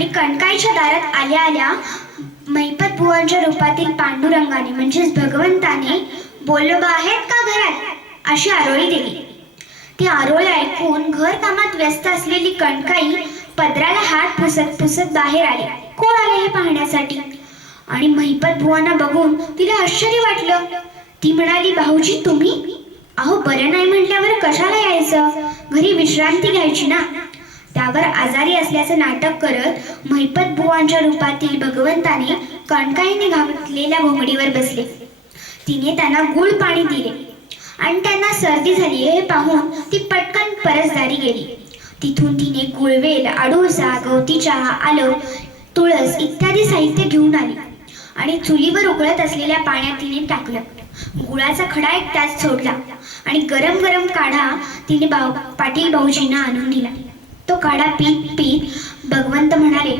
आणि कणकाईच्या दारात आल्या आल्या मैपत बुवांच्या रूपातील पांडुरंगाने म्हणजेच भगवंताने बोल्लोबा आहेत का घरात अशी आरोळी दिली. ती आरोळी ऐकून घर कामात व्यस्त असलेली कणकाई पदराला हात पुसत पुसत बाहेर आली. कोण आले हे पाहण्यासाठी. आणि मैपत बुवांना बघून तिला आश्चर्य वाटलं. ती म्हणाली, भाऊजी तुम्ही? अहो बरं नाही म्हटल्यावर कशाला यायचं, घरी विश्रांती घ्यायची ना. त्यावर आजारी असल्याचं नाटक करत मैपत बुवांच्या रूपातील भगवंताने कणकाईने घातलेल्या घोंगडीवर बसले. तिने त्यांना गुळ पाणी दिले आणि त्यांना सर्दी झाली हे पाहून ती पटकन परसदारी गेली. तिथून तिने गुळवेल, अडुळसा, गवती चहा, आलं, तुळस इत्यादी साहित्य घेऊन आली आणि चुलीवर उकळत असलेल्या पाण्यात तिने टाकलं. गुळाचा खडा एक त्यात सोडला आणि गरम गरम काढा तिने पाटील भाऊजींना आणून दिला. तो काढा पीत पीत भगवंत म्हणाले,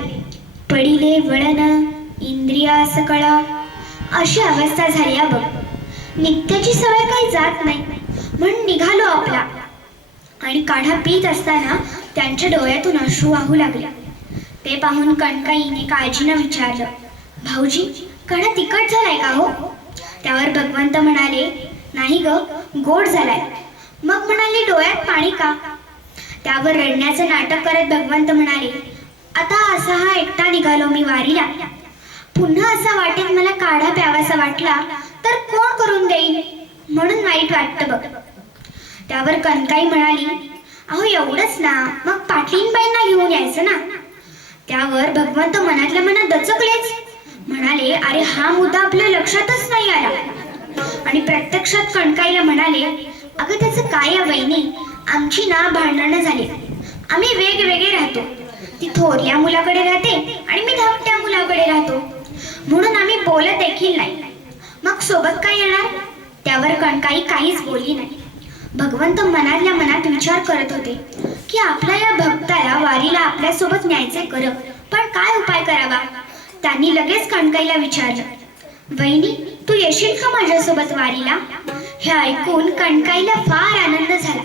पडिले वळण इंद्रिया सकळ. अशी अवस्था झाली बघ. नित्याची सवय काही जात नाही म्हणून निघालो आपला. आणि काढा पीत असताना त्यांच्या डोळ्यातून अश्रू वाहू लागले. ते पाहून कणकाईने काळजीनं विचारलं, भाऊजी काढा तिखट झालाय का हो? त्यावर भगवंत म्हणाले, नाही ग, गोड झालाय. मग म्हणाले, डोळ्यात पाणी का? त्यावर रडण्याचं नाटक करत भगवंत म्हणाले, आता असा हा एकटा निघालो मी वारीला. पुन्हा असा वाटेत मला काढा प्यावासा वाटला तर कोण करून देईल, म्हणून वाईट वाटतं बघ. त्यावर कणकाई म्हणाली, अहो एवढंच ना, मग पाटलींबाईंना घेऊन यायचं ना. त्यावर भगवंत मनातल्या मनात दचकलेच. म्हणाले, अरे हा मुद्दा आपल्या लक्षातच नाही आला. आणि प्रत्यक्षात कणकाईला म्हणाले, अगं त्याचं काय या बहिणी, आमची ना भांडणं झाली. आम्ही वेगवेगळे राहतो. ती थोरल्या मुलाकडे राहते आणि मी धाकट्या मुलाकडे राहतो, म्हणून आम्ही बोलत देखील नाही. मग सोबत काय येणार? त्यावर कणकाई काहीच बोलली नाही. भगवंत मनातल्या मनात विचार करत होते की आपल्या या भक्ताला वारीला आपल्यासोबत न्यायचे खरं, पण काय उपाय करावा. त्यांनी लगेच कणकाईला विचारलं, वहिनी तू येशील का माझ्यासोबत वारीला? हे ऐकून कणकाईला फार आनंद झाला.